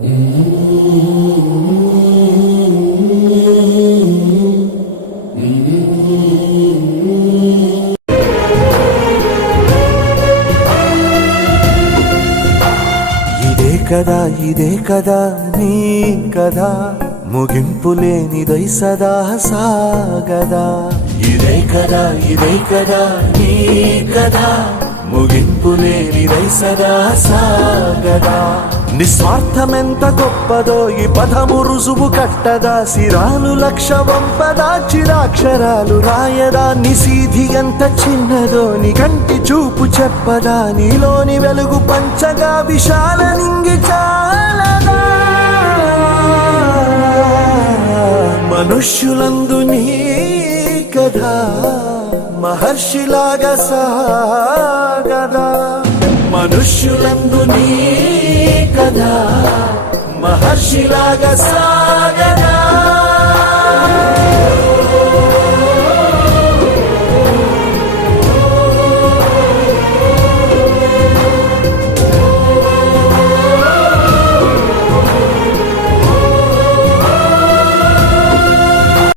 ఇదే కదా నీ కదా ముగింపు లేనిదై సదా సాగదా. ఇదే కదా నీ కదా ముగింపు లేనిదై సదా సాగదా. నిస్వార్థమెంత గొప్పదో ఈ పదము రుజువు కట్టదా. సిరాలు లక్ష వంపదా చిరాక్షరాలు రాయదా. నిశీధి ఎంత చిన్నదో నీ కంటి చూపు చెప్పదా. నీలోని వెలుగు పంచగా విశాల నింగి చాలదా. మనుష్యులందు నీ కథా మహర్షిలాగా సాగదా. మనుష్యులందు నీ కథా మహర్షిలాగా సాగదా.